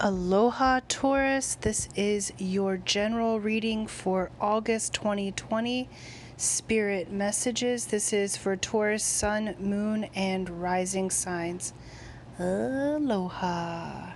Aloha Taurus, this is your general reading for August 2020. Spirit messages. This is for Taurus, Sun, Moon, and Rising signs. Aloha.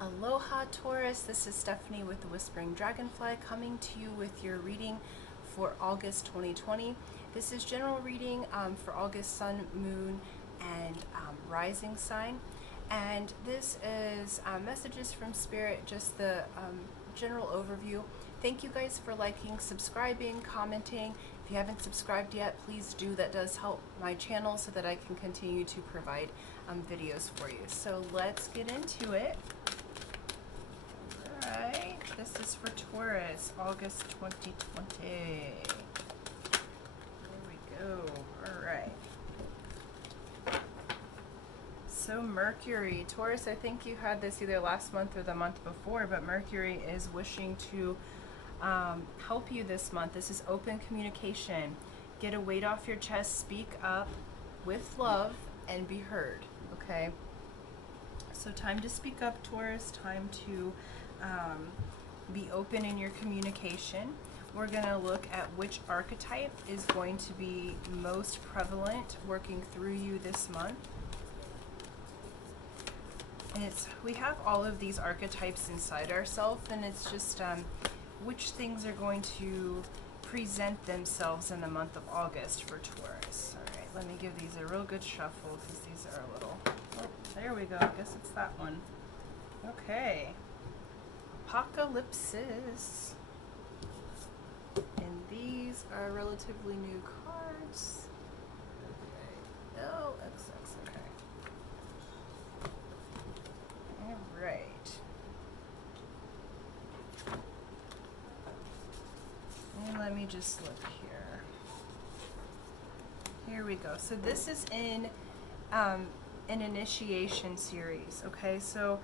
Aloha Taurus, this is Stephanie with the Whispering Dragonfly coming to you with your reading for August 2020. This is general reading for August, Sun, Moon, and Rising sign. And this is messages from Spirit, just the general overview. Thank you guys for liking, subscribing, commenting. If you haven't subscribed yet, please do. That does help my channel so that I can continue to provide videos for you. So let's get into it. Alright, this is for Taurus, August 2020. There we go. Alright. So Mercury, Taurus, I think you had this either last month or the month before, but Mercury is wishing to help you this month. This is open communication. Get a weight off your chest, speak up with love, and be heard, okay? So time to speak up, Taurus, time to be open in your communication. We're going to look at which archetype is going to be most prevalent working through you this month. And we have all of these archetypes inside ourselves, and it's just which things are going to present themselves in the month of August for Taurus. All right, let me give these a real good shuffle because these are a little, oh, there we go, I guess it's that one. Okay, Apocalypsis. And these are relatively new cards. Okay, oh, XX, okay. Alright. And let me just look here. Here we go. So this is in an initiation series, okay? So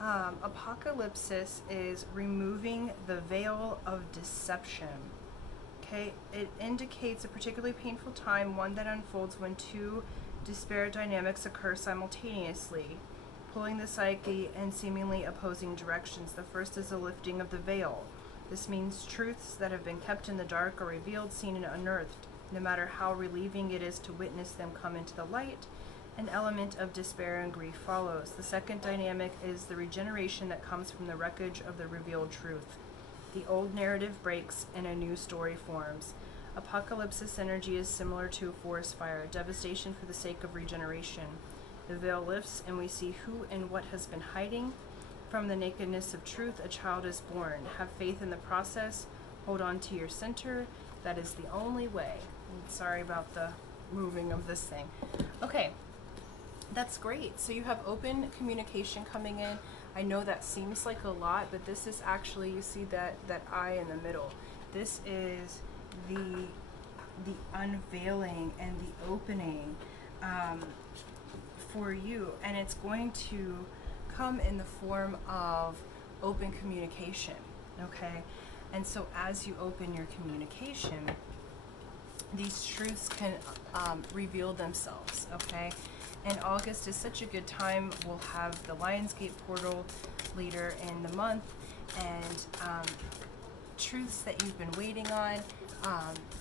Apocalypsis is removing the veil of deception, okay? It indicates a particularly painful time, one that unfolds when two disparate dynamics occur simultaneously, pulling the psyche in seemingly opposing directions. The first is the lifting of the veil. This means truths that have been kept in the dark are revealed, seen, and unearthed. No matter how relieving it is to witness them come into the light, an element of despair and grief follows. The second dynamic is the regeneration that comes from the wreckage of the revealed truth. The old narrative breaks and a new story forms. Apocalypsis energy is similar to a forest fire, devastation for the sake of regeneration. The veil lifts and we see who and what has been hiding. From the nakedness of truth, a child is born. Have faith in the process. Hold on to your center. That is the only way. And sorry about the moving of this thing. Okay, that's great. So you have open communication coming in. I know that seems like a lot, but this is actually, you see that eye in the middle. This is the unveiling and the opening for you, and it's going to come in the form of open communication, okay? And so as you open your communication, these truths can reveal themselves, okay? And August is such a good time. We'll have the Lionsgate portal later in the month, and truths that you've been waiting on.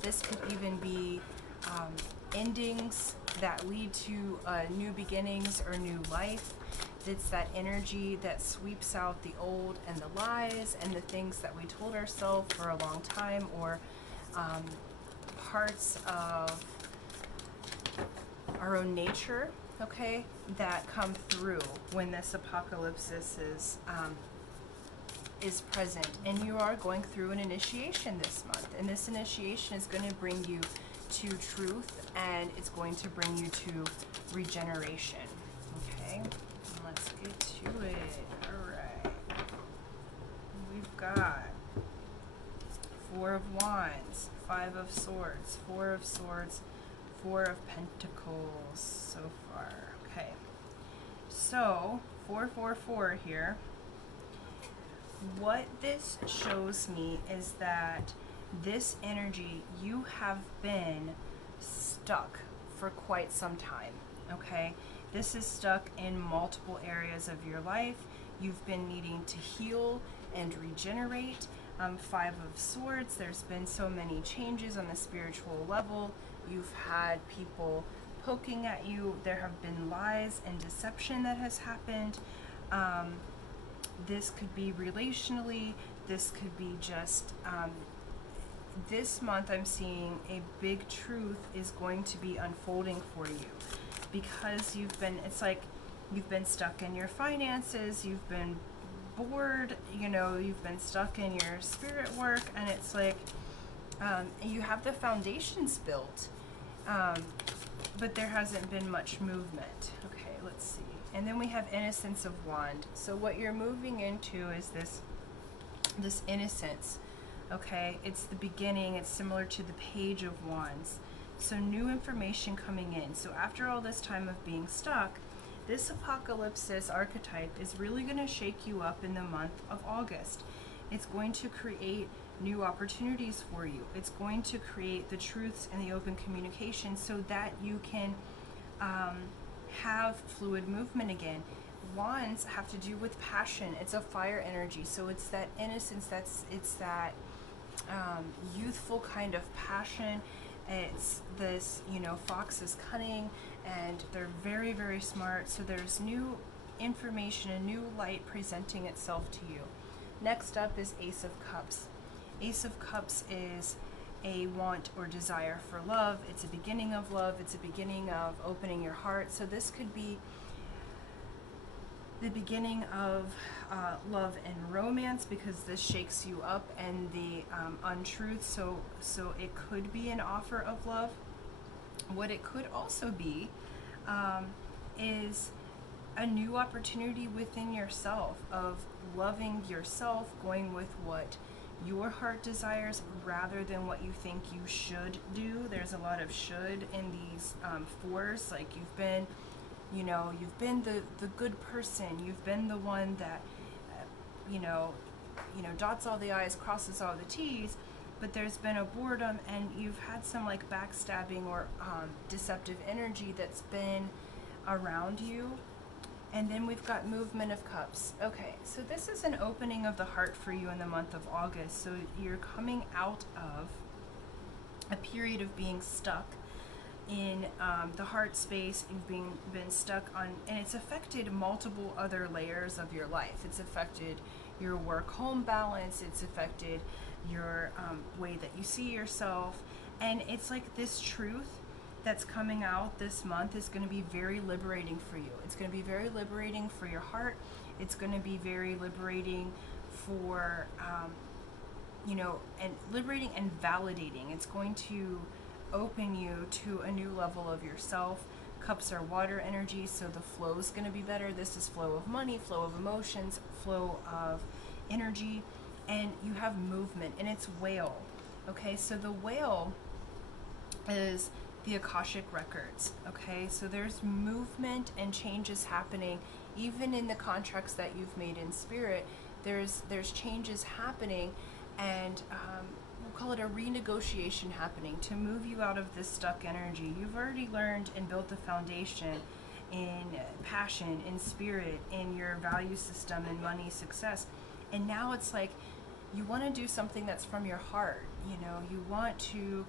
This could even be endings that lead to new beginnings or new life. It's that energy that sweeps out the old and the lies and the things that we told ourselves for a long time, or parts of our own nature, okay, that come through when this apocalypsis is present. And you are going through an initiation this month, and this initiation is going to bring you to truth, and it's going to bring you to regeneration, okay? Let's get to it. All right, we've got Four of Wands, Five of Swords, Four of Swords, Four of Pentacles so far. Okay, so 444 here. What this shows me is that this energy, you have been stuck for quite some time, okay? This is stuck in multiple areas of your life. You've been needing to heal and regenerate. Five of Swords, there's been so many changes on the spiritual level. You've had people poking at you. There have been lies and deception that has happened. This could be relationally. This could be just, this month I'm seeing a big truth is going to be unfolding for you, because it's like you've been stuck in your finances, you've been bored, you've been stuck in your spirit work, and it's like you have the foundations built, but there hasn't been much movement. Okay, let's see. And then we have Innocence of Wand. So what you're moving into is this innocence. Okay, it's the beginning. It's similar to the Page of Wands. So new information coming in. So after all this time of being stuck, this apocalypsis archetype is really going to shake you up in the month of August. It's going to create new opportunities for you. It's going to create the truths and the open communication so that you can have fluid movement again. Wands have to do with passion. It's a fire energy, so it's that innocence, it's that youthful kind of passion. It's this, fox is cunning and they're very, very smart. So there's new information, a new light presenting itself to you. Next up is Ace of Cups. Ace of Cups is a want or desire for love. It's a beginning of love. It's a beginning of opening your heart. So this could be the beginning of love and romance, because this shakes you up and the untruth. So it could be an offer of love. What it could also be is a new opportunity within yourself of loving yourself, going with what your heart desires rather than what you think you should do. There's a lot of should in these fours, like you've been the good person. You've been the one that, dots all the I's, crosses all the T's, but there's been a boredom and you've had some like backstabbing or deceptive energy that's been around you. And then we've got Movement of Cups. Okay, so this is an opening of the heart for you in the month of August. So you're coming out of a period of being stuck in the heart space. You've been stuck on, and it's affected multiple other layers of your life. It's affected your work-home balance. It's affected your way that you see yourself. And it's like this truth that's coming out this month is going to be very liberating for you. It's going to be very liberating for your heart. It's going to be very liberating for, and liberating and validating. It's going to open you to a new level of yourself. Cups are water energy, so the flow is going to be better. This is flow of money, flow of emotions, flow of energy, and you have movement, and it's whale. Okay, so the whale is the Akashic records. Okay, so there's movement and changes happening even in the contracts that you've made in spirit. There's changes happening, and we'll call it a renegotiation happening to move you out of this stuck energy. You've already learned and built the foundation in passion, in spirit, in your value system, in money, success, and now it's like you want to do something that's from your heart. You want to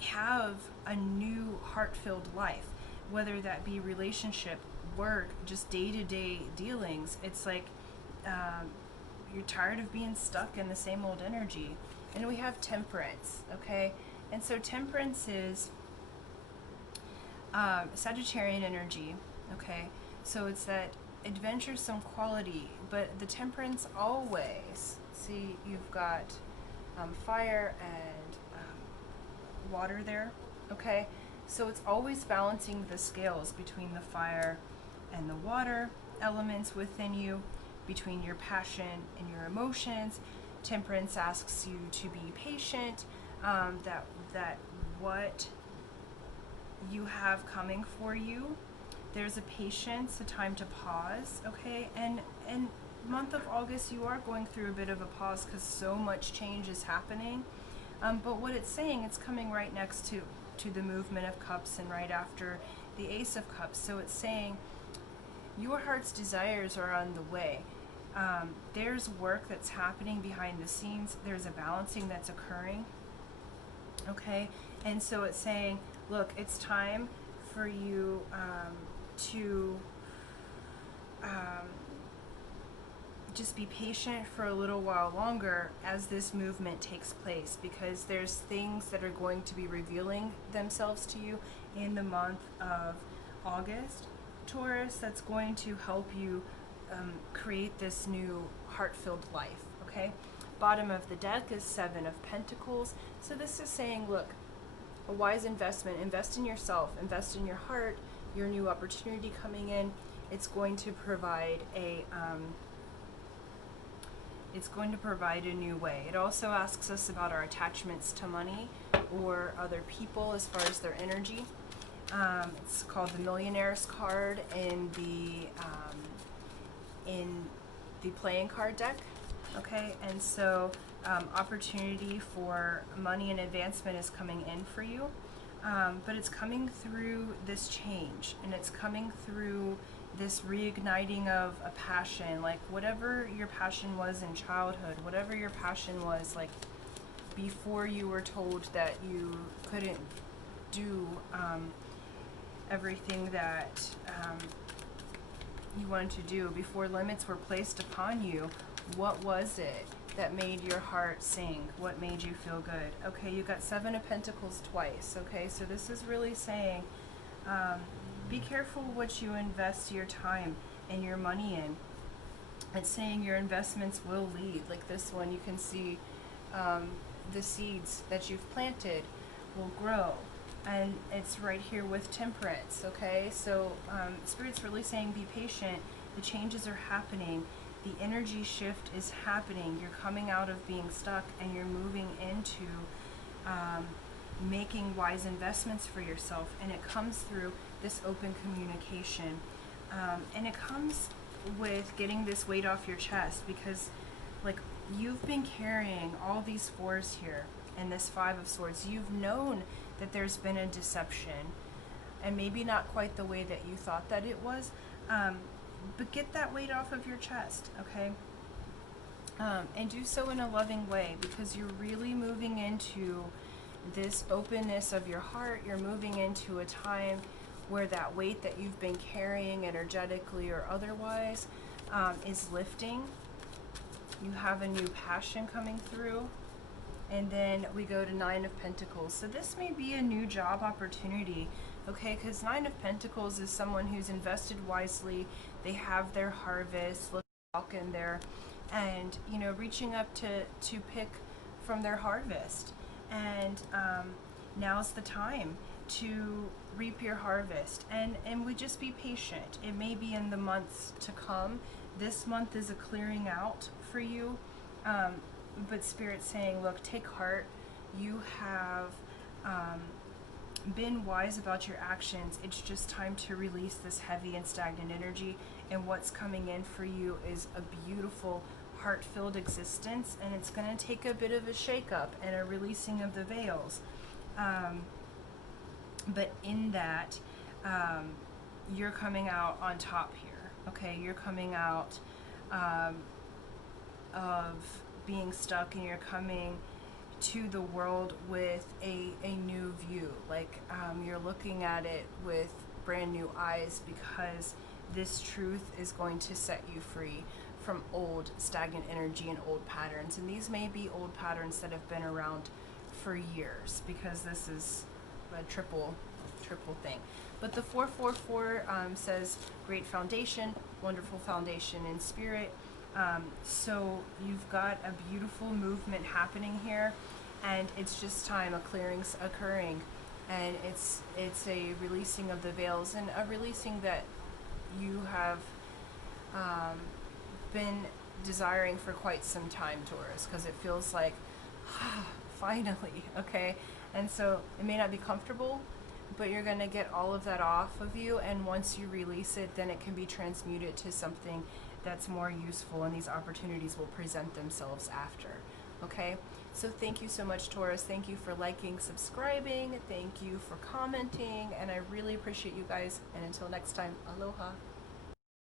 have a new heart-filled life, whether that be relationship, work, just day-to-day dealings. It's like you're tired of being stuck in the same old energy. And we have Temperance, okay? And so Temperance is Sagittarian energy, okay? So it's that adventuresome quality, but the Temperance always, see, you've got fire and water there, okay? So it's always balancing the scales between the fire and the water elements within you, between your passion and your emotions. Temperance asks you to be patient, that what you have coming for you, there's a patience, a time to pause, okay? And month of August, you are going through a bit of a pause because so much change is happening. But what it's saying, it's coming right next to the Movement of Cups and right after the Ace of Cups. So it's saying your heart's desires are on the way. There's work that's happening behind the scenes. There's a balancing that's occurring. Okay, and so it's saying, look, it's time for you to just be patient for a little while longer as this movement takes place, because there's things that are going to be revealing themselves to you in the month of August, Taurus, that's going to help you create this new heart-filled life, okay? Bottom of the deck is Seven of Pentacles. So this is saying, look, a wise investment. Invest in yourself. Invest in your heart, your new opportunity coming in. It's going to provide a new way. It also asks us about our attachments to money or other people as far as their energy. It's called the Millionaire's card in the playing card deck. Okay, and so opportunity for money and advancement is coming in for you, but it's coming through this change, and it's coming through this reigniting of a passion, like whatever your passion was in childhood, whatever your passion was like before you were told that you couldn't do everything that you wanted to do, before limits were placed upon you. What was it that made your heart sing? What made you feel good? Okay, you got Seven of Pentacles twice. Okay, so this is really saying, be careful what you invest your time and your money in. It's saying your investments will lead. Like this one, you can see the seeds that you've planted will grow. And it's right here with Temperance, okay? So Spirit's really saying be patient. The changes are happening. The energy shift is happening. You're coming out of being stuck and you're moving into making wise investments for yourself. And it comes through this open communication. And it comes with getting this weight off your chest, because like you've been carrying all these fours here and this Five of Swords. You've known that there's been a deception, and maybe not quite the way that you thought that it was. But get that weight off of your chest, okay? And do so in a loving way, because you're really moving into this openness of your heart. You're moving into a time where that weight that you've been carrying energetically or otherwise is lifting. You have a new passion coming through. And then we go to Nine of Pentacles. So this may be a new job opportunity, okay? Because Nine of Pentacles is someone who's invested wisely. They have their harvest, walk in there, and you know, reaching up to pick from their harvest. And now's the time to reap your harvest. And we just be patient. It may be in the months to come. This month is a clearing out for you. But Spirit's saying, look, take heart. You have been wise about your actions. It's just time to release this heavy and stagnant energy. And what's coming in for you is a beautiful, heart-filled existence. And it's going to take a bit of a shake-up and a releasing of the veils. But in that, you're coming out on top here. Okay, you're coming out of being stuck, and you're coming to the world with a new view. Like you're looking at it with brand new eyes, because this truth is going to set you free from old stagnant energy and old patterns. And these may be old patterns that have been around for years, because this is a triple thing. But the 444 says great foundation, wonderful foundation in spirit. So you've got a beautiful movement happening here, and it's just time, a clearing's occurring, and it's a releasing of the veils, and a releasing that you have been desiring for quite some time, Taurus, because it feels like finally, okay? And so it may not be comfortable, but you're going to get all of that off of you, and once you release it, then it can be transmuted to something that's more useful, and these opportunities will present themselves after, okay? So thank you so much, Taurus. Thank you for liking, subscribing. Thank you for commenting. And I really appreciate you guys. And until next time, aloha.